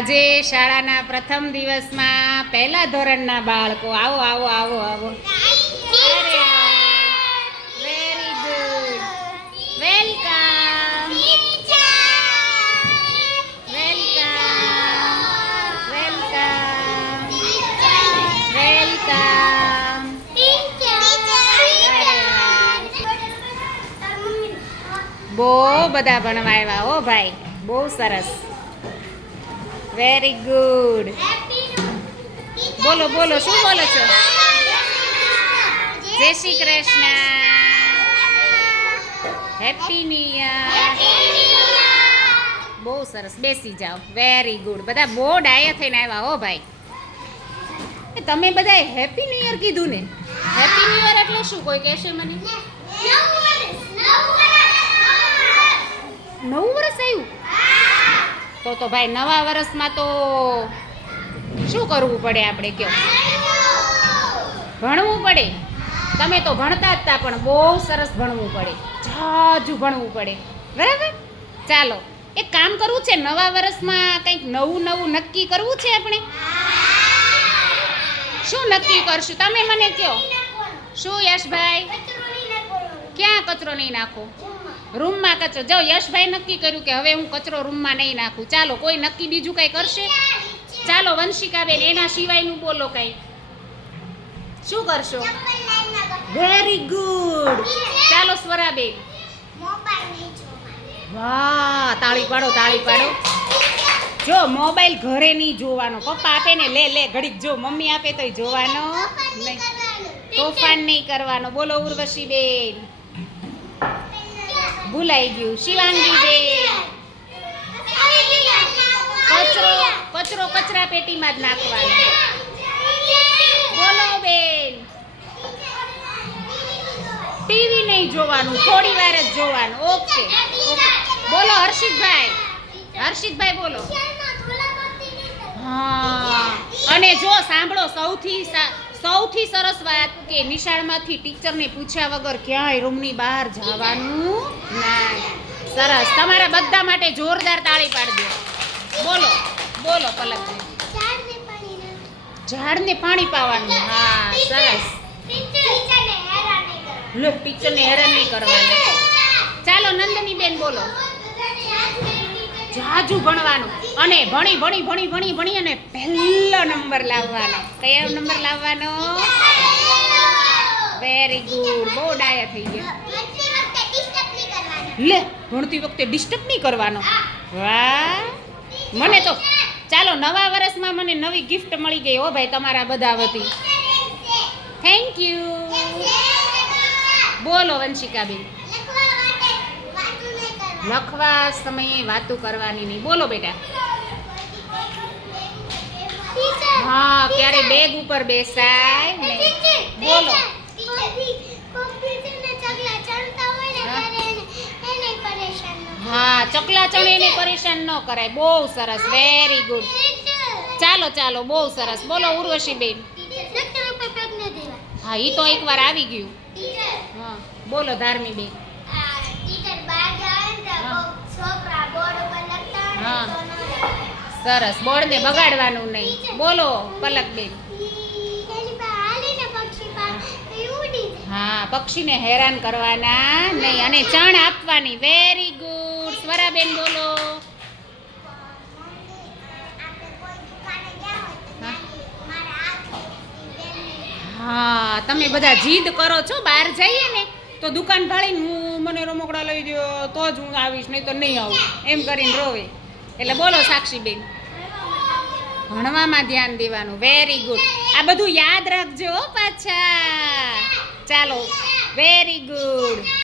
આજે શાળાના પ્રથમ દિવસમાં પહેલા ધોરણના બાળકો. આવો આવો આવો આવો. Very good welcome welcome welcome welcome બહુ બધા ભણવા આવ્યા ઓ ભાઈ. બહુ સરસ. વેરી ગુડ બોલો બોલો શું બોલો છો? જય શ્રી કૃષ્ણ. હેપી નિયર બહુ સરસ. બેસી જાઓ. વેરી ગુડ બધા બહુ ડાયા થઈને આવ્યા હો ભાઈ. એ તમે બધાએ હેપી ન્યુ યર કીધું ને? હેપી ન્યુ યર એટલે શું? કોઈ કહેશે મને? નવું વર્ષ આવ્યું? તો તો ભાઈ નવા વર્ષમાં તો શું કરવું પડે આપણે કયો? ભણવું પડે. તમે તો ભણતા જ તા, પણ બહુ સરસ ભણવું પડે. જાજુ ભણવું પડે. બરાબર? ચાલો, એક કામ કરવું છે, નવા વર્ષમાં કંઈક નવું નવું નક્કી કરવું છે આપણે? શું નક્કી કરશું? તમે મને કહો શું યશભાઈ? ક્યાં કચરો નહીં નાખો? રૂમમાં કચરો. જો યશભાઈ નક્કી કર્યું કે હવે હું કચરો રૂમમાં નહીં નાખું. ચાલો કોઈ નક્કી બીજું કંઈ કરશે? ચાલો વંશિકાબેન એના સિવાયનું બોલો કંઈ. શું કરશો? વેરી ગુડ ચાલો સ્વરાબેન. વાહ તાળી પાડો તાળી પાડો. જો મોબાઈલ ઘરે નહીં જોવાનો. પપ્પા આપે ને લે લે ઘડીક જો. મમ્મી આપે તોય જોવાનો. નહીં તોફાન નહીં કરવાનો. બોલો ઉર્વશી બેન ભૂલાઈ ગયું. શિવાંગી બેન કચરો કચરો કચરા પેટીમાં જ નાખવાનો. બોલો બેન. ટીવી નહીં જોવાનું, થોડી વાર જ જોવાનું. Okay okay. બોલો હર્ષિતભાઈ. હર્ષિતભાઈ બોલો. હા, અને જો સાંભળો સૌથી સા- સૌથી સરસ વાત કે નિશાળમાંથી ટીચરને પૂછ્યા વગર ક્યાંય રૂમની બહાર જવાનું ના. સરસ. તમારા બધા માટે જોરદાર તાળી પાડજો બોલો બોલો પલકભાઈ ઝાડને પાણી પાવાનું. હા સરસ. લો ટીચરને હેરાન નહીં કરવાનું. ચાલો નંદની બેન બોલો. જાજુ ભણવાનું. અને ભણી ભણી ભણી ભણી ભણી અને પહેલો નંબર લાવવાનો. કયો નંબર લાવવાનો? વેરી ગુડ બહુ ડાયા થઈ ગયા. લે, ભણતી વખતે ડિસ્ટર્બ નહીં કરવાનો. વાહ. મને તો, ચાલો, નવા વર્ષમાં મને નવી ગિફ્ટ મળી ગઈ હો ભાઈ તમારા બધા વતી. થેન્ક યુ બોલો, વંશિકાબેન. લખવા સમયે વાતો કરવાની નહીં. બોલો બેટા. હા, ક્યારે બેગ ઉપર બેસાય બોલો. હા, ચકલા ચણીને પરેશાન ન કરાય. બહુ સરસ વેરી ગુડ ચાલો ચાલો, બહુ સરસ. બોલો ઉર્વશી બેન હા એ તો એકવાર આવી ગયું. હા, બોલો, ધાર્મીબેન. હા. સરસ. બોર્ડને બગાડવાનું નહીં. બોલો, પલકબેન. હા, પક્ષીને હેરાન કરવાના નહીં. અને ચણ આપવાની. વેરી ગુડ સ્વરાબેન, બોલો. હા, તમે બધા જીદ કરો છો? બહાર જઈએ ને, તો દુકાન ભાળીને હું મને રમકડા લઈ દો તો જ હું આવીશ, નહીં તો નહીં આવું. એમ કરીને રોવે. એટલે બોલો સાક્ષીબેન. ભણવામાં ધ્યાન દેવાનું. વેરી ગુડ આ બધું યાદ રાખજો પાછા. ચાલો. Very good